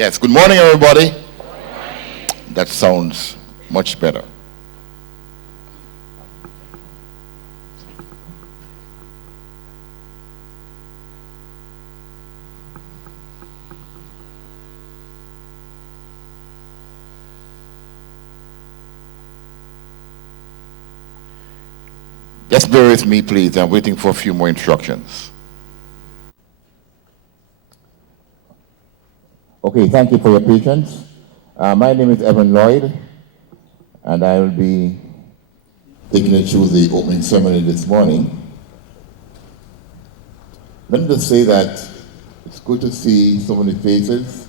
Yes, good morning, everybody. That sounds much better. Just bear with me, please. I'm waiting for a few more instructions. Okay, thank you for your patience. My name is Evan Lloyd, and I will be taking you through the opening ceremony this morning. Let me just say that it's good to see so many faces.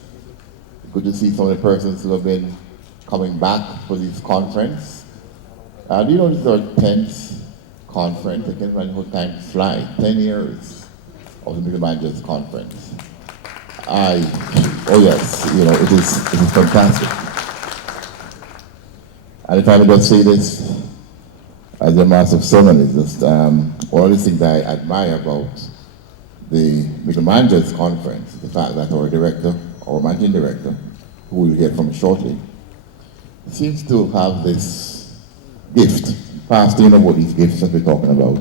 Good to see so many persons who have been coming back for this conference. Do you know this is our 10th conference? I can't imagine how time flies. 10 years of the Middle Managers Conference. Oh yes, it is fantastic. And if I may just say this as a master of ceremonies, just all the things I admire about the Middle Managers Conference, the fact that our director, our managing director, who we'll hear from shortly, seems to have this gift. Pastor, you know what these gifts that we're talking about.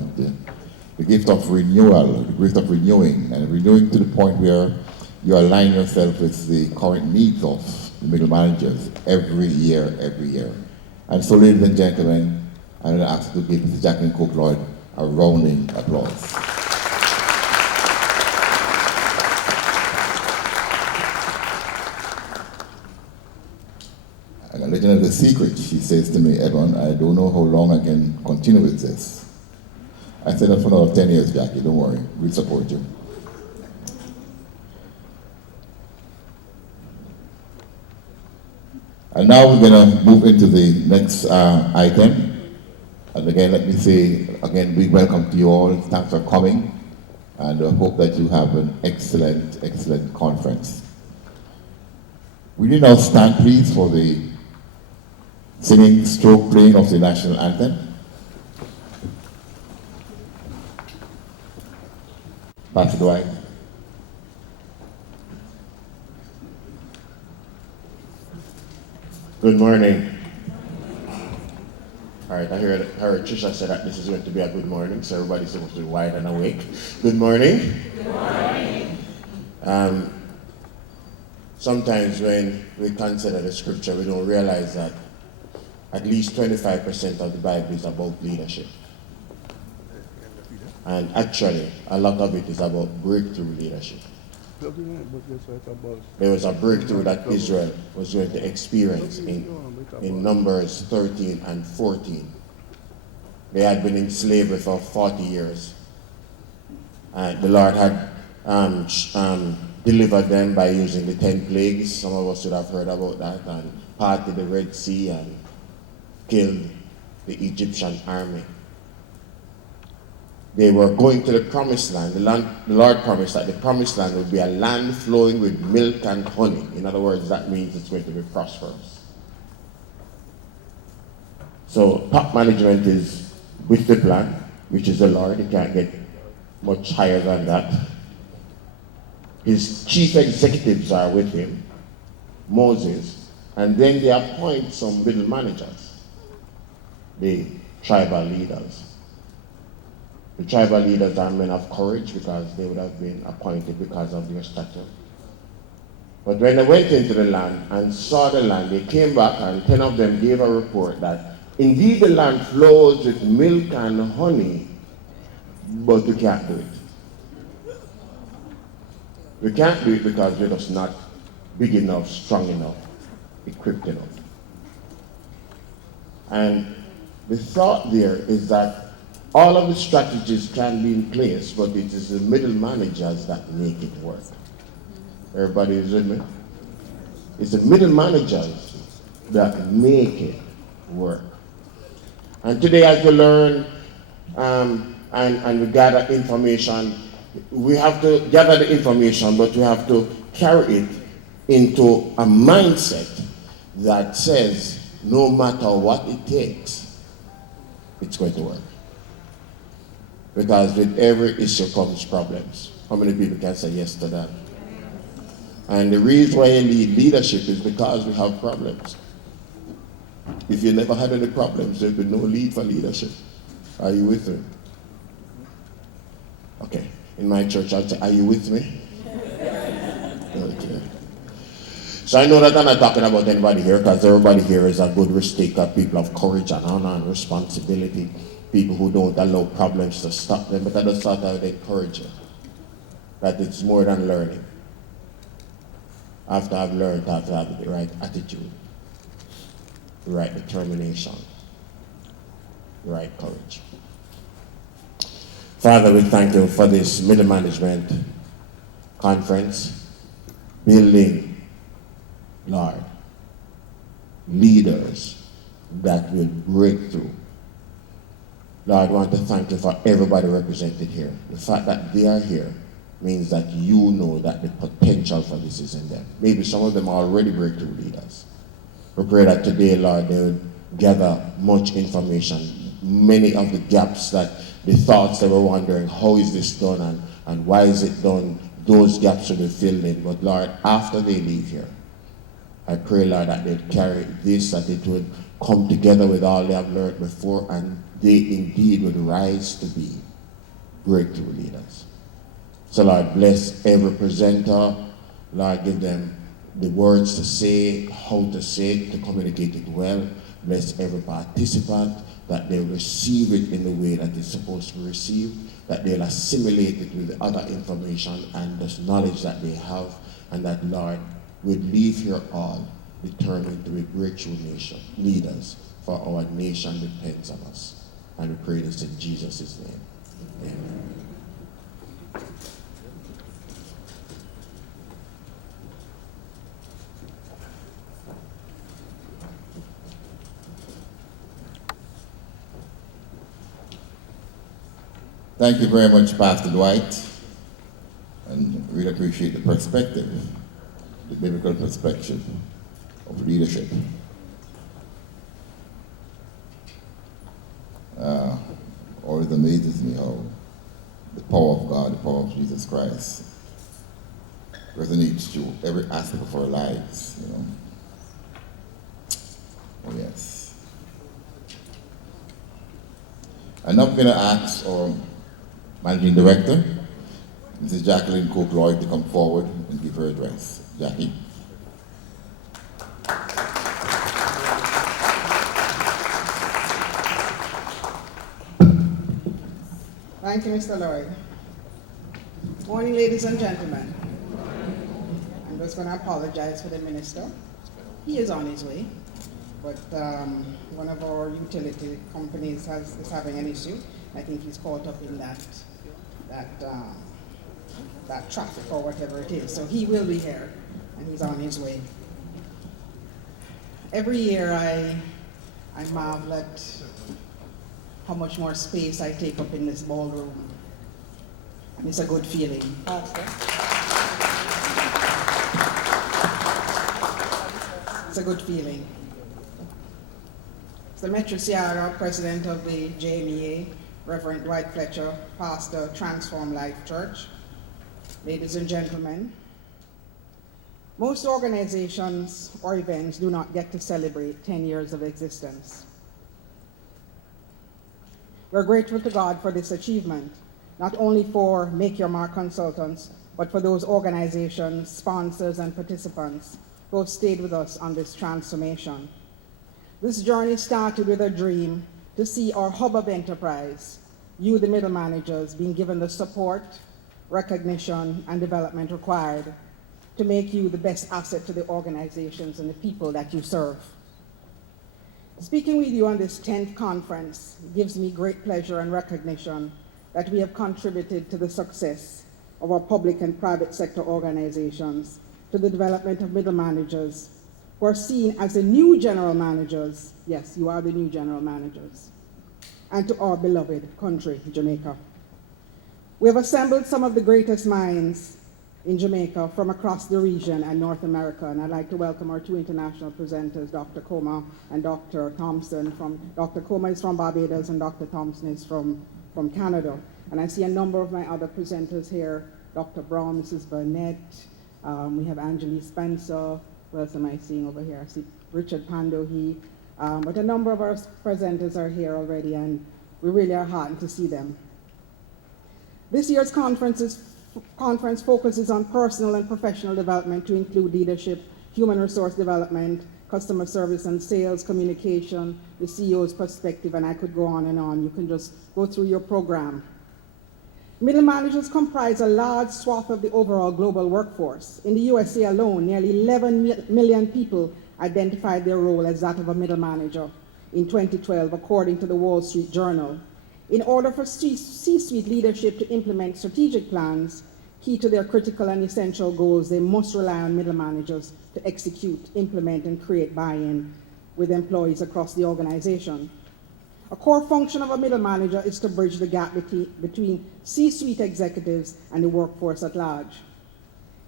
The gift of renewal, the gift of renewing, and renewing to the point where you align yourself with the current needs of the middle managers every year. And so, ladies and gentlemen, I'm going to ask you to give Mrs. Jacqueline Cook Lloyd a rounding applause. And I'll let you know the secret. She says to me, Evan, I don't know how long I can continue with this. I said that for another 10 years, Jackie, don't worry, we'll support you. And now we're going to move into the next item. And again, let me say, again, big welcome to you all. Thanks for coming. And I hope that you have an excellent conference. Will you now stand, please, for the singing stroke playing of the national anthem? Pastor Dwight. Good morning. All right, I heard Trisha say that this is going to be a good morning, so everybody's supposed to be wide and awake. Good morning. Good morning. Sometimes when we consider the scripture, we don't realize that at least 25% of the Bible is about leadership. And actually, a lot of it is about breakthrough leadership. There was a breakthrough that Israel was going to experience in Numbers 13 and 14. They had been in slavery for 40 years. And the Lord had delivered them by using the 10 plagues. Some of us should have heard about that, and parted the Red Sea and killed the Egyptian army. They were going to the promised land. The Lord promised that the promised land would be a land flowing with milk and honey. In other words, that means it's going to be prosperous. So top management is with the plan, which is the Lord. It can't get much higher than that. His chief executives are with him, Moses, and then they appoint some middle managers, the tribal leaders. The tribal leaders are men of courage because they would have been appointed because of their stature. But when they went into the land and saw the land, they came back and 10 of them gave a report that indeed the land flows with milk and honey, but we can't do it. We can't do it because we're just not big enough, strong enough, equipped enough. And the thought there is that all of the strategies can be in place, but it is the middle managers that make it work. Everybody is with me? It's the middle managers that make it work. And today, as we learn and we gather information, we have to gather the information, but we have to carry it into a mindset that says, no matter what it takes, it's going to work. Because with every issue comes problems. How many people can say yes to that? And the reason why you need leadership is because we have problems. If you never had any problems, there'd be no need for leadership. Are you with me? Okay. In my church, I'll say, are you with me? Okay. So I know that I'm not talking about anybody here, because everybody here is a good risk taker, people of courage and honor and responsibility, people who don't allow problems to stop them. But I just thought I would encourage you that it's more than learning. After I've learned, I have to have the right attitude, the right determination, the right courage. Father, we thank you for this middle management conference, building, Lord, leaders that will break through. Lord, I want to thank you for everybody represented here. The fact that they are here means that you know that the potential for this is in them. Maybe some of them are already breakthrough leaders. We pray that today, Lord, they will gather much information, many of the gaps that the thoughts they were wondering, how is this done and why is it done, those gaps will be filled in. But Lord, after they leave here, I pray, Lord, that they'd carry this, that it would come together with all they have learned before, and they indeed would rise to be breakthrough leaders. So Lord, bless every presenter. Lord, give them the words to say, how to say it, to communicate it well. Bless every participant, that they'll receive it in the way that it's supposed to be received, that they'll assimilate it with the other information and the knowledge that they have, and that, Lord, we'll leave here all determined to be breakthrough nation leaders, for our nation depends on us. And we pray this in Jesus' name. Amen. Thank you very much, Pastor Dwight, and really appreciate the perspective, the biblical perspective of leadership. Always amazes me how the power of God, the power of Jesus Christ resonates through every aspect of our lives, you know. Oh, yes. And now I'm going to ask our Managing Director, Mrs. Jacqueline Cook-Lloyd, to come forward and give her address. Jackie. Thank you, Mr. Lloyd. Morning, ladies and gentlemen. I'm just going to apologize for the minister. He is on his way, but one of our utility companies is having an issue. I think he's caught up in that traffic or whatever it is. So he will be here, and he's on his way. Every year I marvel at how much more space I take up in this ballroom. And it's a good feeling. It's a good feeling. It's the Metro Sierra, president of the JMEA, Reverend Dwight Fletcher, pastor, Transform Life Church. Ladies and gentlemen, most organizations or events do not get to celebrate 10 years of existence. We're grateful to God for this achievement, not only for Make Your Mark consultants, but for those organizations, sponsors, and participants who have stayed with us on this transformation. This journey started with a dream to see our hub of enterprise, you, the middle managers, being given the support, recognition, and development required to make you the best asset to the organizations and the people that you serve. Speaking with you on this 10th conference gives me great pleasure and recognition that we have contributed to the success of our public and private sector organizations, to the development of middle managers who are seen as the new general managers. Yes, you are the new general managers. And to our beloved country, Jamaica. We have assembled some of the greatest minds in Jamaica from across the region and North America, and I'd like to welcome our two international presenters, Dr. Coma and Dr. Thompson. Dr. Coma is from Barbados and Dr. Thompson is from Canada. And I see a number of my other presenters here, Dr. Brown, Mrs. Burnett, We have Angelique Spencer. Who else am I seeing over here? I see Richard Pandohi. But a number of our presenters are here already, and we really are heartened to see them. This year's conference focuses on personal and professional development to include leadership, human resource development, customer service and sales, communication, the CEO's perspective, and I could go on and on. You can just go through your program. Middle managers comprise a large swath of the overall global workforce. In the USA alone, nearly 11 million people identified their role as that of a middle manager in 2012, according to the Wall Street Journal. In order for C-suite leadership to implement strategic plans, key to their critical and essential goals, they must rely on middle managers to execute, implement, and create buy-in with employees across the organization. A core function of a middle manager is to bridge the gap between C-suite executives and the workforce at large.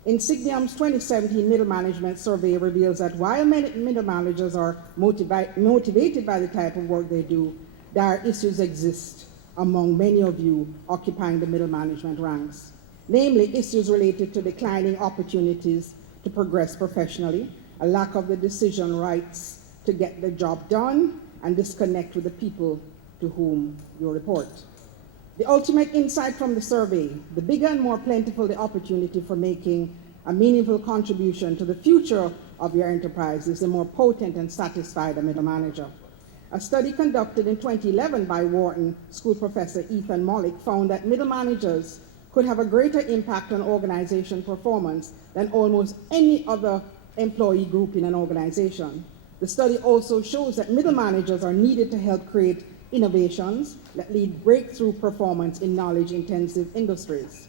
Insigniam's 2017 Middle Management Survey reveals that while many middle managers are motivated by the type of work they do, there are issues exist among many of you occupying the middle management ranks. Namely, issues related to declining opportunities to progress professionally, a lack of the decision rights to get the job done, and disconnect with the people to whom you report. The ultimate insight from the survey: the bigger and more plentiful the opportunity for making a meaningful contribution to the future of your enterprise is, the more potent and satisfied a middle manager. A study conducted in 2011 by Wharton School professor Ethan Mollick found that middle managers could have a greater impact on organization performance than almost any other employee group in an organization. The study also shows that middle managers are needed to help create innovations that lead breakthrough performance in knowledge-intensive industries.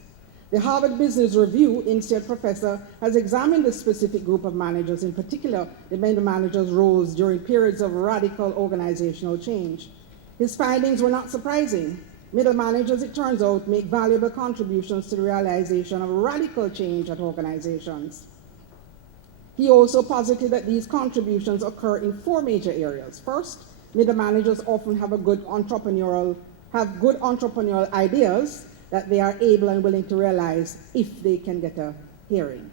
The Harvard Business Review INSEAD professor has examined this specific group of managers, in particular the middle managers' roles during periods of radical organizational change. His findings were not surprising. Middle managers, it turns out, make valuable contributions to the realization of radical change at organizations. He also posited that these contributions occur in 4 major areas. First, middle managers often have good entrepreneurial ideas that they are able and willing to realize if they can get a hearing.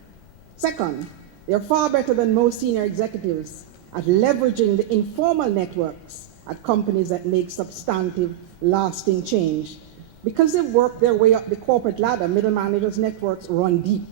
Second, they are far better than most senior executives at leveraging the informal networks at companies that make substantive, lasting change. Because they've worked their way up the corporate ladder, middle managers' networks run deep.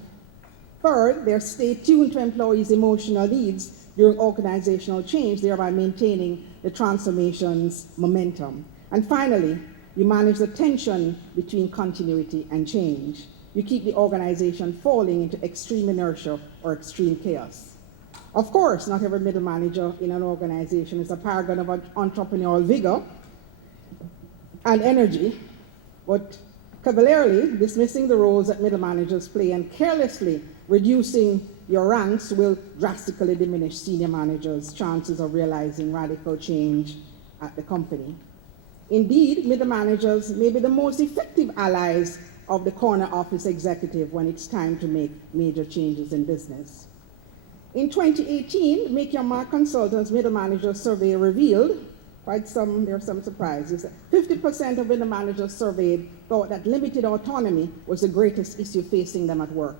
Third, they stay tuned to employees' emotional needs during organizational change, thereby maintaining the transformation's momentum. And finally, you manage the tension between continuity and change. You keep the organization falling into extreme inertia or extreme chaos. Of course, not every middle manager in an organization is a paragon of entrepreneurial vigor and energy, but cavalierly dismissing the roles that middle managers play and carelessly reducing your ranks will drastically diminish senior managers' chances of realizing radical change at the company. Indeed, middle managers may be the most effective allies of the corner office executive when it's time to make major changes in business. In 2018, Make Your Mark Consultants Middle Manager Survey revealed, there are some surprises, 50% of middle managers surveyed thought that limited autonomy was the greatest issue facing them at work.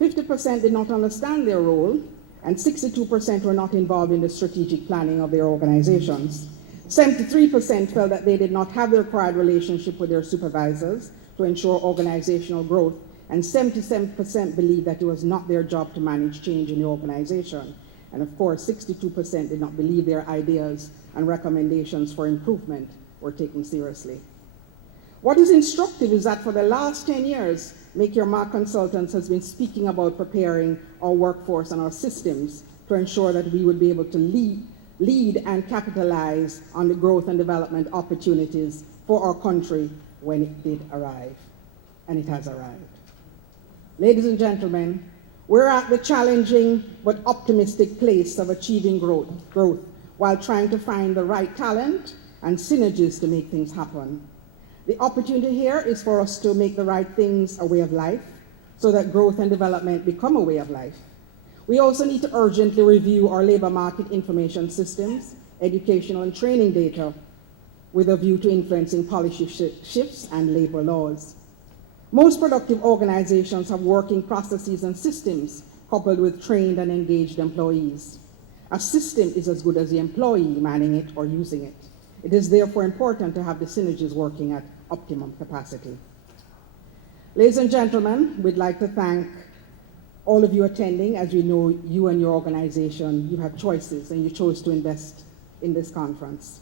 50% did not understand their role, and 62% were not involved in the strategic planning of their organizations. 73% felt that they did not have the required relationship with their supervisors to ensure organizational growth, and 77% believed that it was not their job to manage change in the organization. And of course, 62% did not believe their ideas and recommendations for improvement were taken seriously. What is instructive is that for the last 10 years, Make Your Mark Consultants has been speaking about preparing our workforce and our systems to ensure that we would be able to lead and capitalize on the growth and development opportunities for our country when it did arrive, and it has arrived. Ladies and gentlemen, we're at the challenging but optimistic place of achieving growth while trying to find the right talent and synergies to make things happen. The opportunity here is for us to make the right things a way of life so that growth and development become a way of life. We also need to urgently review our labor market information systems, educational and training data with a view to influencing policy shifts and labor laws. Most productive organizations have working processes and systems coupled with trained and engaged employees. A system is as good as the employee manning it or using it. It is therefore important to have the synergies working at optimum capacity. Ladies and gentlemen, we'd like to thank all of you attending. As we know, you and your organization, you have choices and you chose to invest in this conference.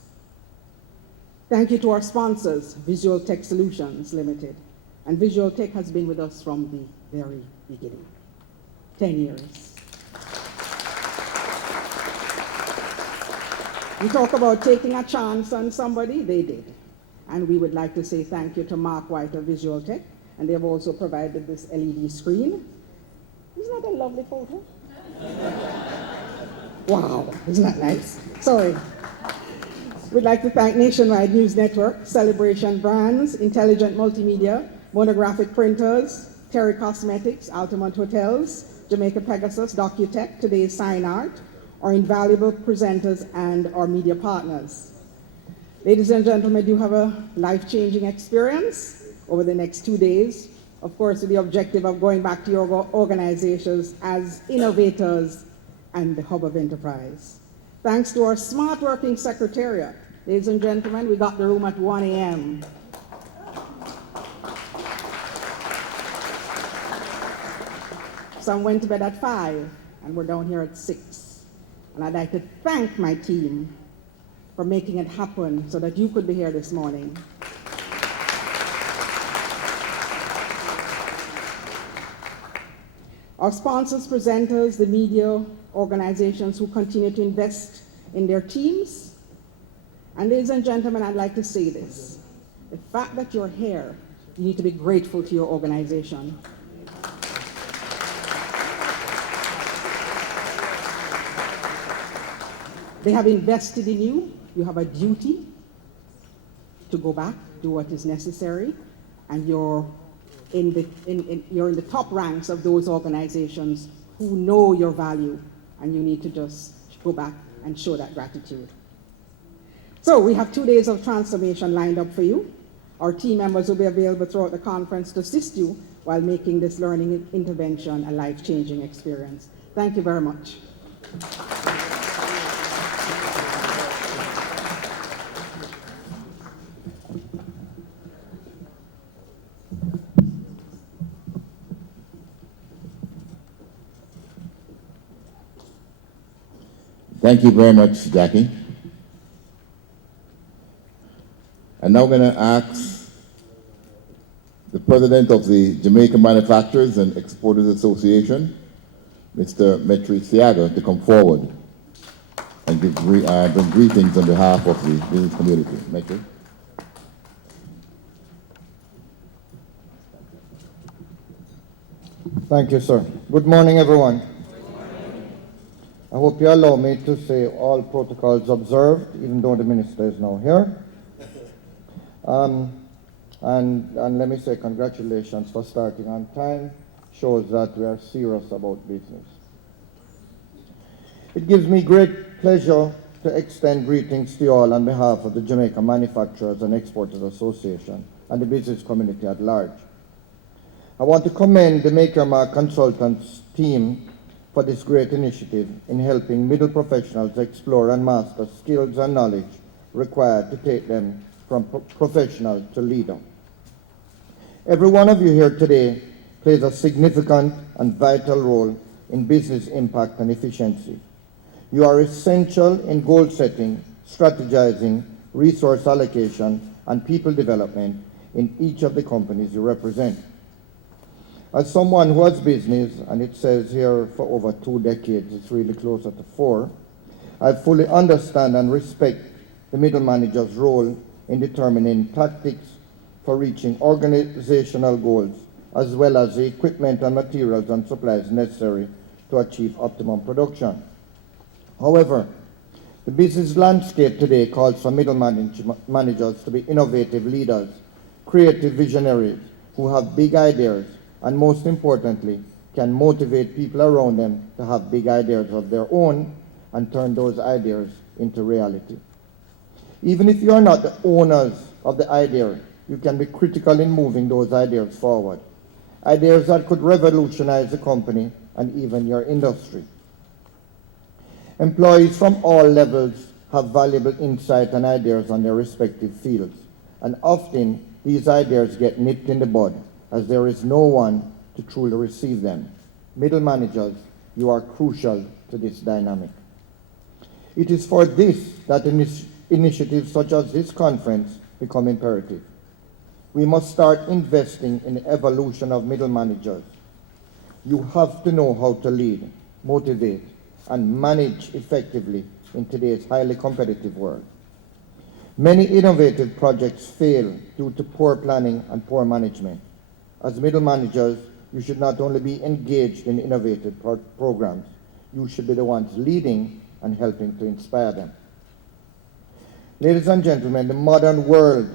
Thank you to our sponsors, Visual Tech Solutions Limited. And Visual Tech has been with us from the very beginning, 10 years. You talk about taking a chance on somebody, they did. And we would like to say thank you to Mark White of Visual Tech, and they have also provided this LED screen. Isn't that a lovely photo? Wow, isn't that nice? Sorry. We'd like to thank Nationwide News Network, Celebration Brands, Intelligent Multimedia, Monographic Printers, Terry Cosmetics, Altamont Hotels, Jamaica Pegasus, DocuTech, Today's Sign Art, our invaluable presenters and our media partners. Ladies and gentlemen, you have a life-changing experience over the next 2 days, of course, with the objective of going back to your organizations as innovators and the hub of enterprise. Thanks to our smart working secretariat. Ladies and gentlemen, we got the room at 1 a.m. Some went to bed at 5, and we're down here at 6. And I'd like to thank my team for making it happen so that you could be here this morning. Our sponsors, presenters, the media organizations who continue to invest in their teams. And ladies and gentlemen, I'd like to say this. The fact that you're here, you need to be grateful to your organization. They have invested in you. You have a duty to go back, do what is necessary, and you're in the top ranks of those organizations who know your value, and you need to just go back and show that gratitude. So we have 2 days of transformation lined up for you. Our team members will be available throughout the conference to assist you while making this learning intervention a life-changing experience. Thank you very much. Thank you very much, Jackie. I'm now going to ask the president of the Jamaica Manufacturers and Exporters Association, Mr. Metri Siaga, to come forward and bring greetings on behalf of the business community. Metri. Thank you, sir. Good morning, everyone. I hope you allow me to say all protocols observed, even though the minister is now here. And let me say congratulations for starting on time. Shows that we are serious about business. It gives me great pleasure to extend greetings to you all on behalf of the Jamaica Manufacturers and Exporters Association and the business community at large. I want to commend the Make Your Mark Consultants team for this great initiative in helping middle professionals explore and master skills and knowledge required to take them from professional to leader. Every one of you here today plays a significant and vital role in business impact and efficiency. You are essential in goal setting, strategizing, resource allocation, and people development in each of the companies you represent. As someone who has business, and it says here for over 2 decades, it's really closer to 4, I fully understand and respect the middle manager's role in determining tactics for reaching organizational goals, as well as the equipment and materials and supplies necessary to achieve optimum production. However, the business landscape today calls for middle managers to be innovative leaders, creative visionaries who have big ideas, and most importantly, can motivate people around them to have big ideas of their own and turn those ideas into reality. Even if you are not the owners of the idea, you can be critical in moving those ideas forward. Ideas that could revolutionize the company and even your industry. Employees from all levels have valuable insight and ideas on their respective fields, and often these ideas get nipped in the bud as there is no one to truly receive them. Middle managers, you are crucial to this dynamic. It is for this that initiatives such as this conference become imperative. We must start investing in the evolution of middle managers. You have to know how to lead, motivate, and manage effectively in today's highly competitive world. Many innovative projects fail due to poor planning and poor management. As middle managers, you should not only be engaged in innovative programs, you should be the ones leading and helping to inspire them. Ladies and gentlemen, the modern world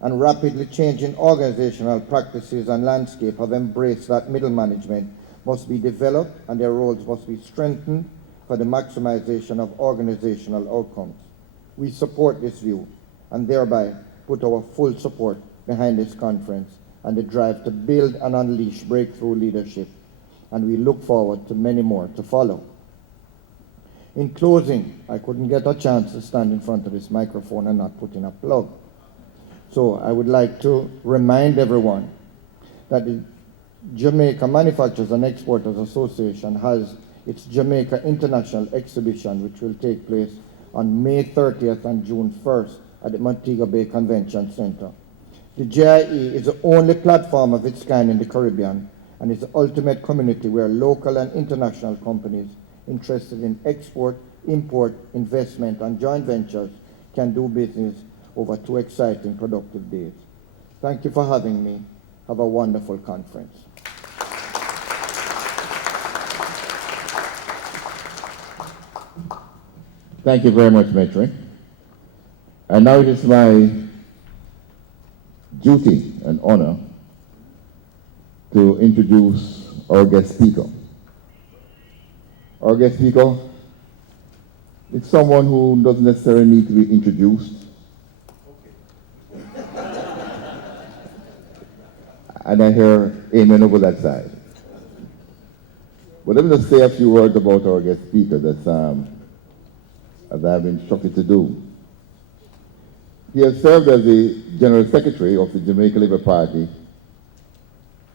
and rapidly changing organizational practices and landscape have embraced that middle management must be developed and their roles must be strengthened for the maximization of organizational outcomes. We support this view and thereby put our full support behind this conference and the drive to build and unleash breakthrough leadership, and we look forward to many more to follow. In closing, I couldn't get a chance to stand in front of this microphone and not put in a plug. So I would like to remind everyone that the Jamaica Manufacturers and Exporters Association has its Jamaica International Exhibition, which will take place on May 30th and June 1st at the Montego Bay Convention Center. The JIE is the only platform of its kind in the Caribbean and is the ultimate community where local and international companies interested in export, import, investment, and joint ventures can do business over 2 exciting, productive days. Thank you for having me. Have a wonderful conference. Thank you very much, Metri. And now it is my duty and honor to introduce our guest speaker. Our guest speaker is someone who doesn't necessarily need to be introduced. And I hear amen over that side. But let me just say a few words about our guest speaker as I've been instructed to do. He has served as the General Secretary of the Jamaica Labour Party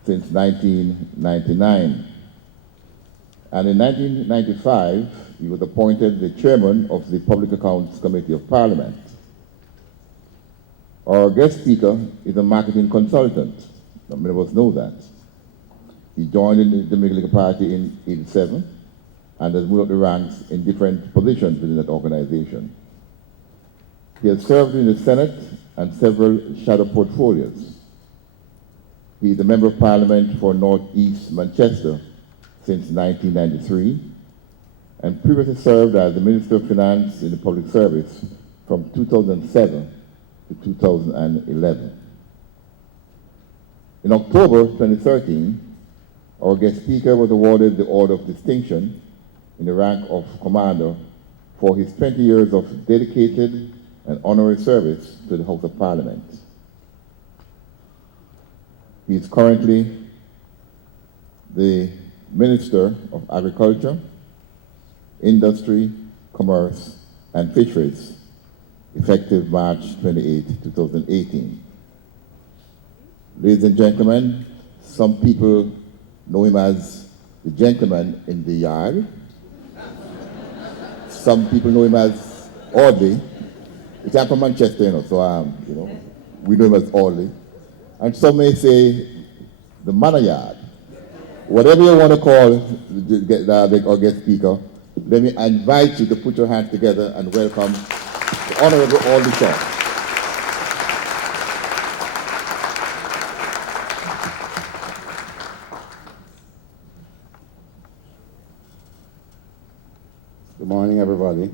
since 1999. And in 1995, he was appointed the Chairman of the Public Accounts Committee of Parliament. Our guest speaker is a marketing consultant. Many of us know that. He joined in the Jamaica Labour Party in 1987 and has moved up the ranks in different positions within that organization. He has served in the Senate and several shadow portfolios. He is a Member of Parliament for North East Manchester since 1993 and previously served as the Minister of Finance in the Public Service from 2007 to 2011. In October 2013, our guest speaker was awarded the Order of Distinction in the rank of Commander for his 20 years of dedicated and honorary service to the House of Parliament. He is currently the Minister of Agriculture, Industry, Commerce, and Fisheries, effective March 28, 2018. Ladies and gentlemen, some people know him as the gentleman in the yard. Some people know him as Audley. It's from Manchester, so we know him as Audley. And some may say the manor yard. Whatever you want to call our guest speaker, let me invite you to put your hands together and welcome the Honorable Audley Shaw. Good morning, everybody.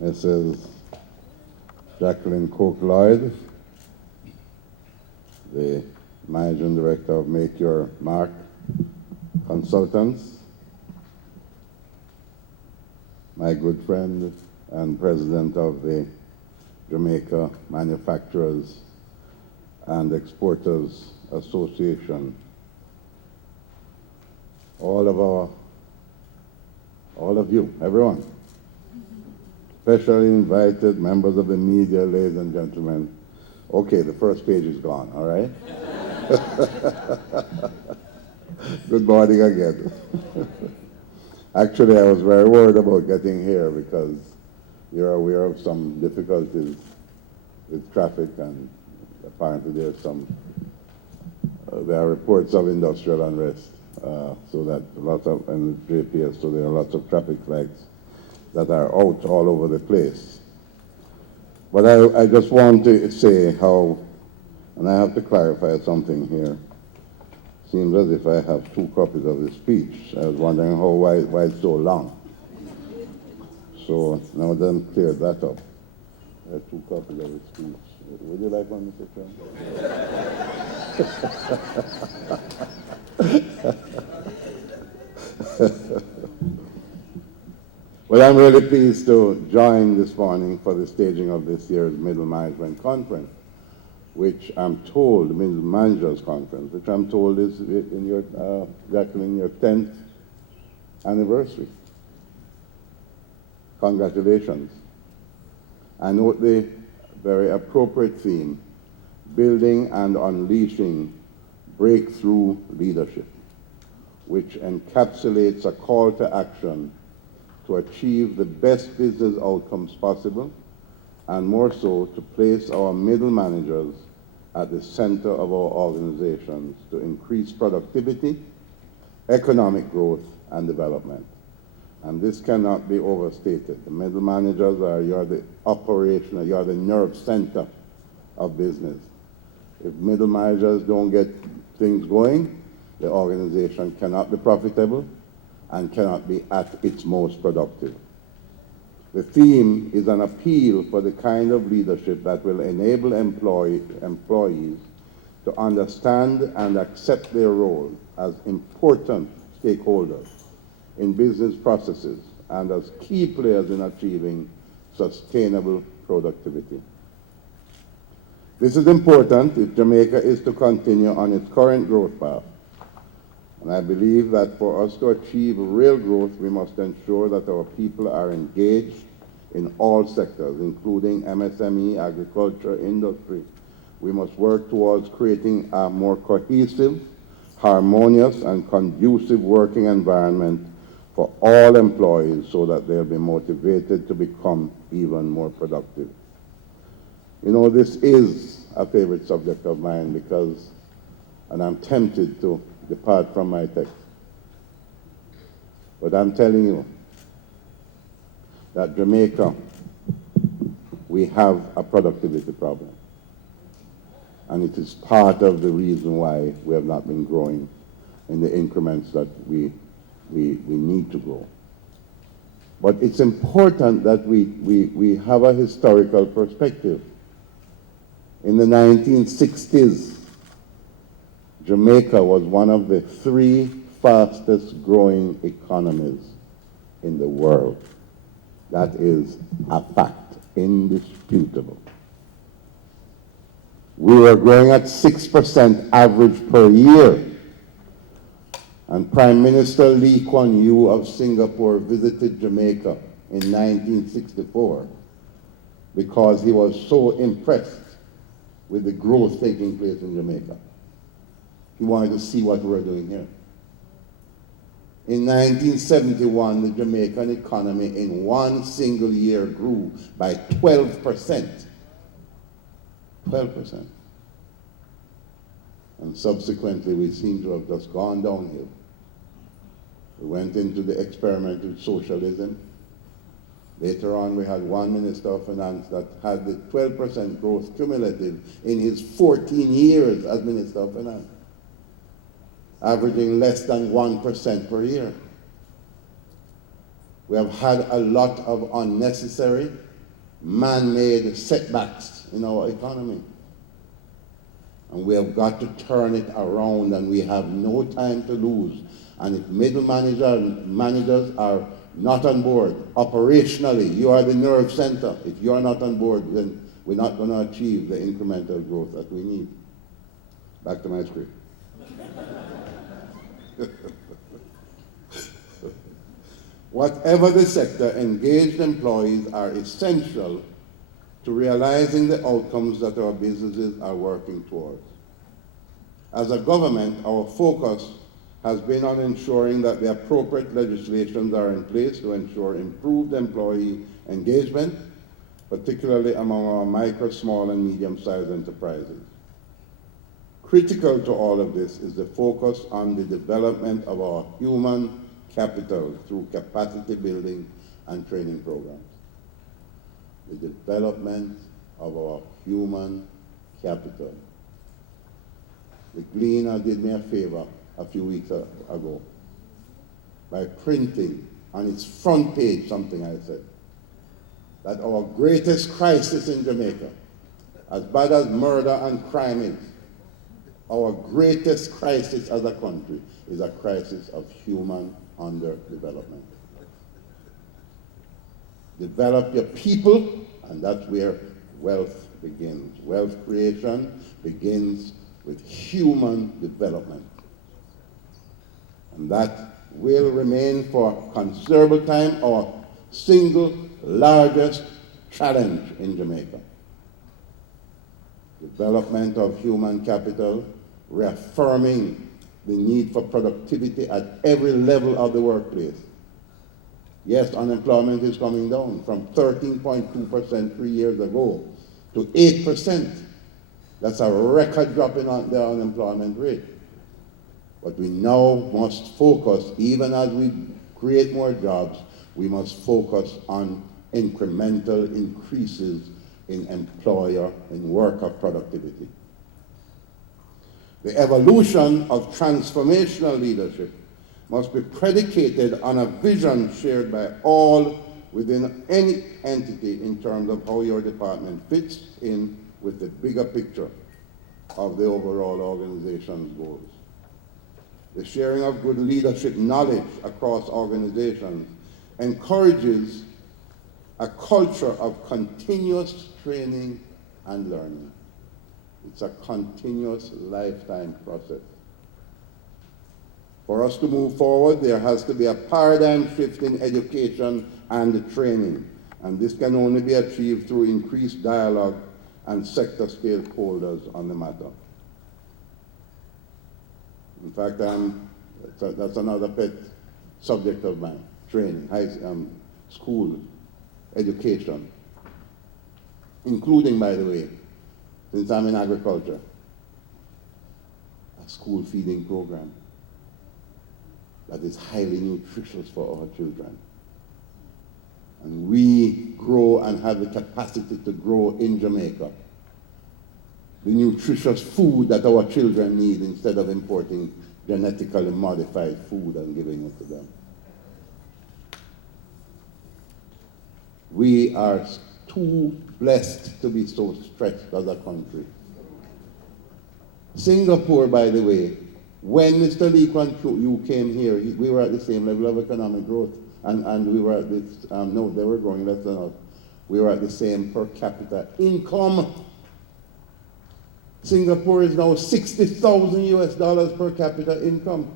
This is Jacqueline Coke-Lloyd, the Managing Director of Make Your Mark Consultants, my good friend and President of the Jamaica Manufacturers and Exporters Association. all of you, everyone, especially invited members of the media, ladies and gentlemen. Okay, the first page is gone, all right? Good morning again. Actually, I was very worried about getting here because you're aware of some difficulties with traffic, and apparently there are reports of industrial unrest, so that lots of, and JPS, so there are lots of traffic flags that are out all over the place. But I just want to say how, and I have to clarify something here. Seems as if I have 2 copies of the speech. I was wondering why it's so long. So now then clear that up. I have 2 copies of the speech. Would you like one, Mr. Chairman? Well, I'm really pleased to join this morning for the staging of this year's Middle Management Conference, which I'm told, the Middle Managers Conference, which I'm told is in your, Jacqueline, your 10th anniversary. Congratulations. I note the very appropriate theme, building and unleashing breakthrough leadership, which encapsulates a call to action to achieve the best business outcomes possible, and more so to place our middle managers at the center of our organizations to increase productivity, economic growth, and development. And this cannot be overstated. The middle managers you're the operational, you're the nerve center of business. If middle managers don't get things going, the organization cannot be profitable and cannot be at its most productive. The theme is an appeal for the kind of leadership that will enable employees to understand and accept their role as important stakeholders in business processes and as key players in achieving sustainable productivity. This is important if Jamaica is to continue on its current growth path. And I believe that for us to achieve real growth, we must ensure that our people are engaged in all sectors, including MSME, agriculture, industry. We must work towards creating a more cohesive, harmonious, and conducive working environment for all employees so that they'll be motivated to become even more productive. You know, this is a favorite subject of mine because, and I'm tempted to depart from my text, but I'm telling you that Jamaica, we have a productivity problem. And it is part of the reason why we have not been growing in the increments that we need to grow. But it's important that we have a historical perspective. In the 1960s, Jamaica was one of the 3 fastest growing economies in the world. That is a fact, indisputable. We were growing at 6% average per year. And Prime Minister Lee Kuan Yew of Singapore visited Jamaica in 1964 because he was so impressed with the growth taking place in Jamaica. He wanted to see what we were doing here. In 1971, the Jamaican economy in one single year grew by 12%. 12%. And subsequently, we seem to have just gone downhill. We went into the experiment with socialism. Later on, we had one Minister of Finance that had the 12% growth cumulative in his 14 years as Minister of Finance, averaging less than 1% per year. We have had a lot of unnecessary, man-made setbacks in our economy. And we have got to turn it around, and we have no time to lose. And if middle managers are not on board, operationally, you are the nerve center. If you are not on board, then we're not going to achieve the incremental growth that we need. Back to my script. Whatever the sector, engaged employees are essential to realizing the outcomes that our businesses are working towards. As a government, our focus has been on ensuring that the appropriate legislations are in place to ensure improved employee engagement, particularly among our micro, small, and medium-sized enterprises. Critical to all of this is the focus on the development of our human capital through capacity building and training programs. The development of our human capital. The Gleaner did me a favor a few weeks ago by printing on its front page something I said, that our greatest crisis in Jamaica, as bad as murder and crime is, our greatest crisis as a country is a crisis of human underdevelopment. Develop your people, and that's where wealth begins. Wealth creation begins with human development. And that will remain for considerable time our single largest challenge in Jamaica. Development of human capital, reaffirming the need for productivity at every level of the workplace. Yes, unemployment is coming down from 13.2% 3 years ago to 8%. That's a record drop in the unemployment rate. But we now must focus, even as we create more jobs, we must focus on incremental increases in employer and worker productivity. The evolution of transformational leadership must be predicated on a vision shared by all within any entity in terms of how your department fits in with the bigger picture of the overall organization's goals. The sharing of good leadership knowledge across organizations encourages a culture of continuous training and learning. It's a continuous lifetime process. For us to move forward, there has to be a paradigm shift in education and training, and this can only be achieved through increased dialogue and sector stakeholders on the matter. In fact, that's another pet subject of mine, training, school, education, including, by the way, since I'm in agriculture, a school feeding program that is highly nutritious for our children. And we grow and have the capacity to grow in Jamaica the nutritious food that our children need instead of importing genetically modified food and giving it to them. We are too blessed to be so stretched as a country. Singapore, by the way, when Mr. Lee Kuan Yew came here, we were at the same level of economic growth, and we were at this, no, they were growing less than us. We were at the same per capita income. Singapore is now $60,000 per capita income.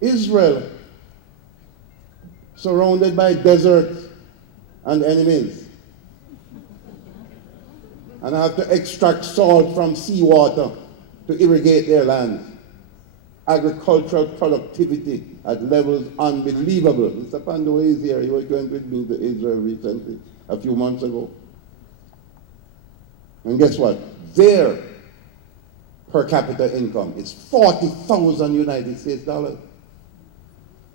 Israel, surrounded by deserts and enemies, and have to extract salt from seawater to irrigate their lands. Agricultural productivity at levels unbelievable. Mr. Pandoe is here. He was going with me to Israel recently, a few months ago. And guess what? Their per capita income is 40,000 United States dollars.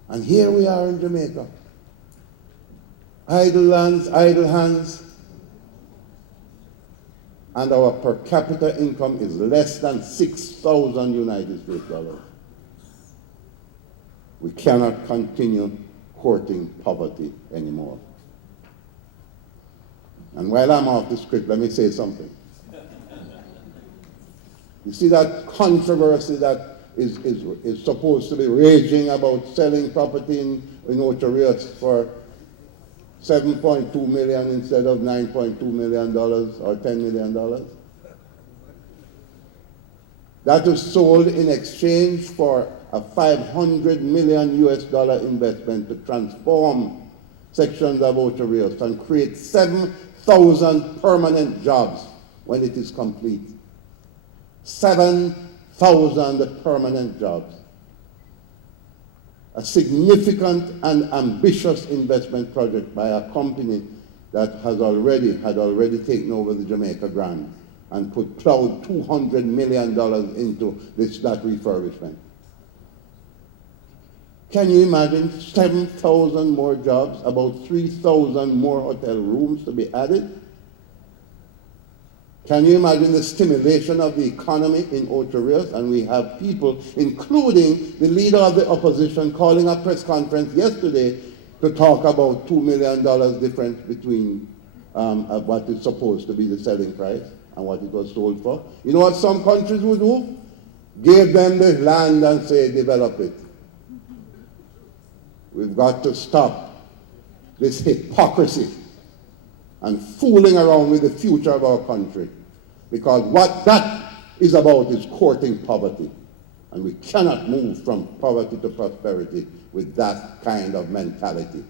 And here we are in Jamaica. Idle lands, idle hands. And our per capita income is less than 6,000 United States dollars. We cannot continue courting poverty anymore. And while I'm off the script, let me say something. You see that controversy that is supposed to be raging about selling property in Ocho Rios for $7.2 million instead of $9.2 million or $10 million? That was sold in exchange for a $500 million investment to transform sections of Ocho Rios and create 7,000 permanent jobs when it is complete. 7,000 permanent jobs. A significant and ambitious investment project by a company that had already taken over the Jamaica Grand and plowed $200 million into that refurbishment. Can you imagine 7,000 more jobs, about 3,000 more hotel rooms to be added? Can you imagine the stimulation of the economy in Ocho Rios? And we have people, including the leader of the opposition, calling a press conference yesterday to talk about $2 million difference between what is supposed to be the selling price and what it was sold for. You know what some countries would do? Give them the land and say, develop it. We've got to stop this hypocrisy and fooling around with the future of our country. Because what that is about is courting poverty. And we cannot move from poverty to prosperity with that kind of mentality.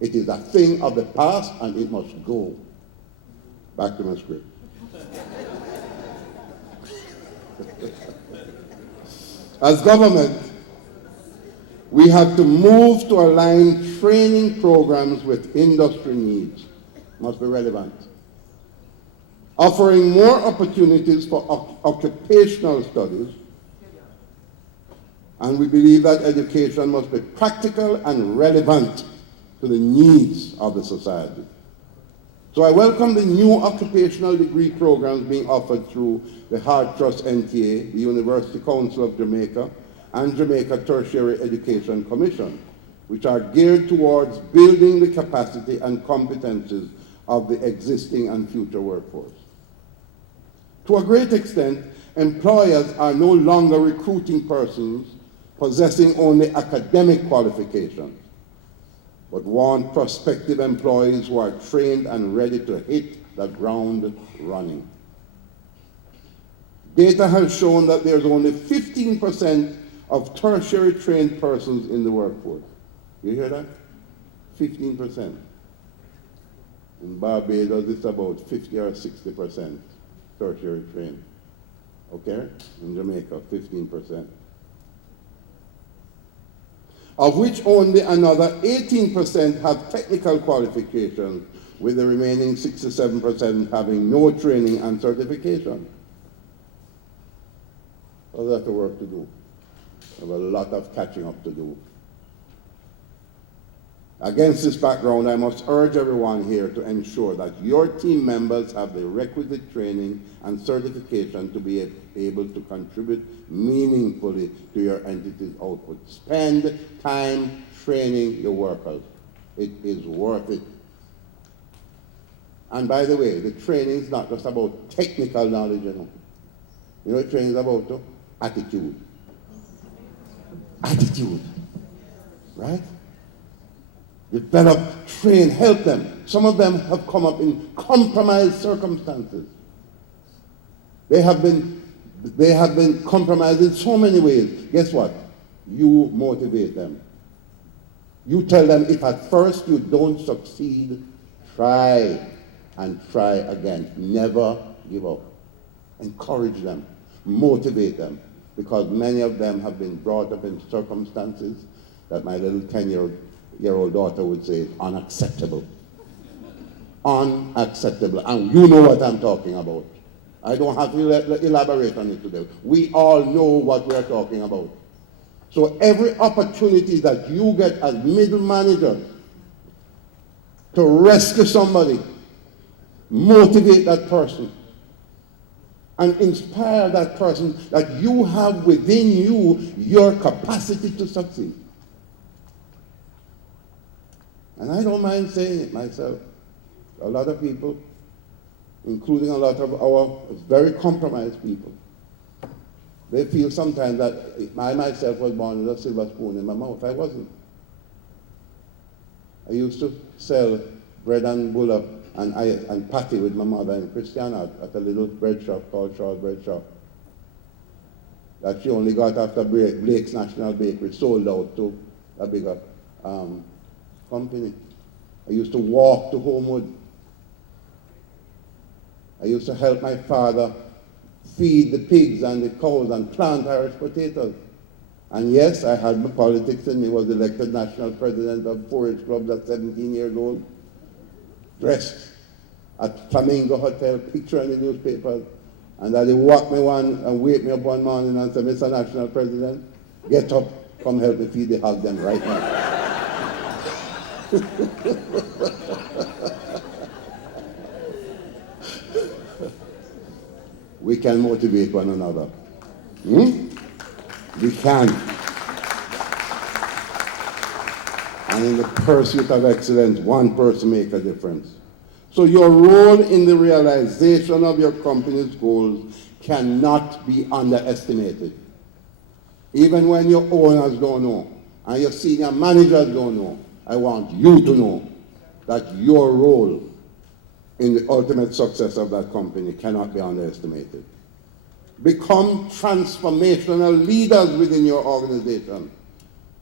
It is a thing of the past and it must go. Back to my script. As government, we have to move to align training programs with industry needs. Must be relevant. Offering more opportunities for occupational studies, and we believe that education must be practical and relevant to the needs of the society. So I welcome the new occupational degree programs being offered through the Hard Trust NTA, the University Council of Jamaica, and Jamaica Tertiary Education Commission, which are geared towards building the capacity and competences of the existing and future workforce. To a great extent, employers are no longer recruiting persons possessing only academic qualifications, but want prospective employees who are trained and ready to hit the ground running. Data has shown that there's only 15% of tertiary trained persons in the workforce. You hear that? 15%. In Barbados, it's about 50 or 60% tertiary trained. Okay? In Jamaica, 15%. Of which only another 18% have technical qualifications, with the remaining 67% having no training and certification. So that's the work to do. We have a lot of catching up to do. Against this background, I must urge everyone here to ensure that your team members have the requisite training and certification to be able to contribute meaningfully to your entity's output. Spend time training your workers. It is worth it. And by the way, the training is not just about technical knowledge, you know. You know what training is about, though? Attitude. Attitude. Right? Develop, train, help them. Some of them have come up in compromised circumstances. They have been compromised in so many ways. Guess what? You motivate them. You tell them if at first you don't succeed, try and try again. Never give up. Encourage them. Motivate them. Because many of them have been brought up in circumstances that my little 10-year-old daughter would say is unacceptable. Unacceptable. And you know what I'm talking about. I don't have to elaborate on it today. We all know what we're talking about. So every opportunity that you get as middle manager to rescue somebody, motivate that person and inspire that person that you have within you your capacity to succeed. And I don't mind saying it myself. A lot of people, including a lot of our very compromised people, they feel sometimes that I myself was born with a silver spoon in my mouth. I wasn't. I used to sell bread and butter and patty with my mother in Christiana at a little bread shop called Shaw's Bread Shop that she only got after Blake's National Bakery sold out to a bigger company. I used to walk to Homewood. I used to help my father feed the pigs and the cows and plant Irish potatoes. And yes, I had my politics in me, was elected national president of 4-H clubs at 17 years old, dressed at Flamingo Hotel, picture in the newspapers, and that they walk me one and wake me up one morning and say, Mr. National President, get up, come help me feed the hog them right now. We can motivate one another. We can. And in the pursuit of excellence, one person makes a difference. So your role in the realization of your company's goals cannot be underestimated. Even when your owners don't know and your senior managers don't know, I want you to know that your role in the ultimate success of that company cannot be underestimated. Become transformational leaders within your organization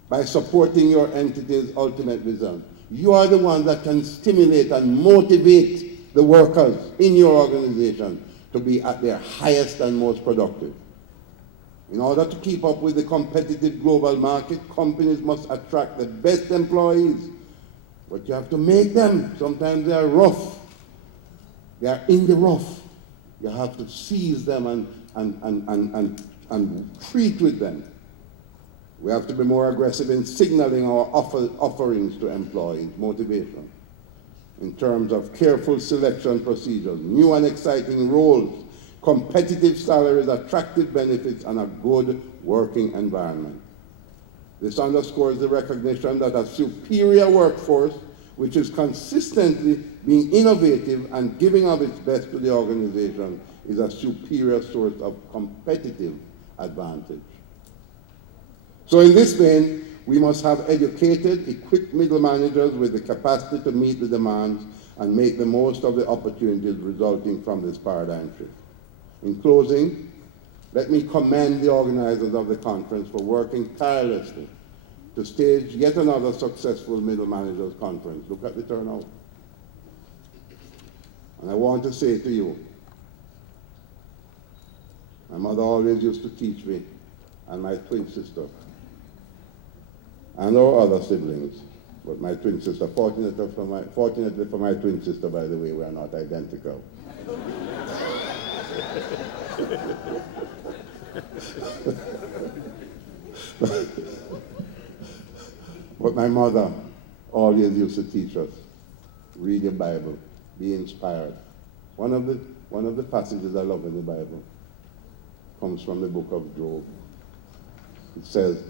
by supporting your entity's ultimate vision. You are the ones that can stimulate and motivate the workers in your organization to be at their highest and most productive. In order to keep up with the competitive global market, companies must attract the best employees, but you have to make them. Sometimes they are rough. They are in the rough. You have to seize them and treat with them. We have to be more aggressive in signaling our offerings to employees, motivation, in terms of careful selection procedures, new and exciting roles, competitive salaries, attractive benefits, and a good working environment. This underscores the recognition that a superior workforce, which is consistently being innovative and giving of its best to the organization, is a superior source of competitive advantage. So in this vein, we must have educated, equipped middle managers with the capacity to meet the demands and make the most of the opportunities resulting from this paradigm shift. In closing, let me commend the organizers of the conference for working tirelessly to stage yet another successful middle managers conference. Look at the turnout. And I want to say to you, my mother always used to teach me, and my twin sister, and our other siblings, but my twin sister, fortunately for my twin sister, by the way, we are not identical. But my mother always used to teach us, read your Bible, be inspired. One of the passages I love in the Bible comes from the book of Job. It says,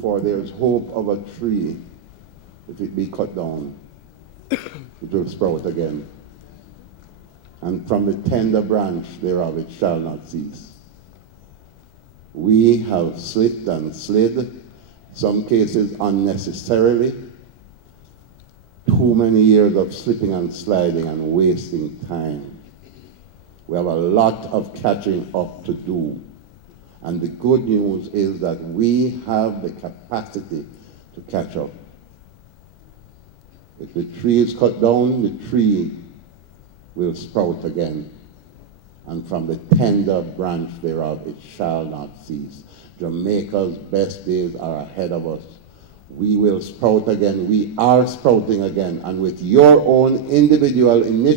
for there is hope of a tree, if it be cut down, it will sprout again. And from the tender branch thereof it shall not cease. We have slipped and slid, some cases unnecessarily, too many years of slipping and sliding and wasting time. We have a lot of catching up to do. And the good news is that we have the capacity to catch up. If the tree is cut down, the tree will sprout again. And from the tender branch thereof it shall not cease. Jamaica's best days are ahead of us. We will sprout again. We are sprouting again. And with your own individual initiative,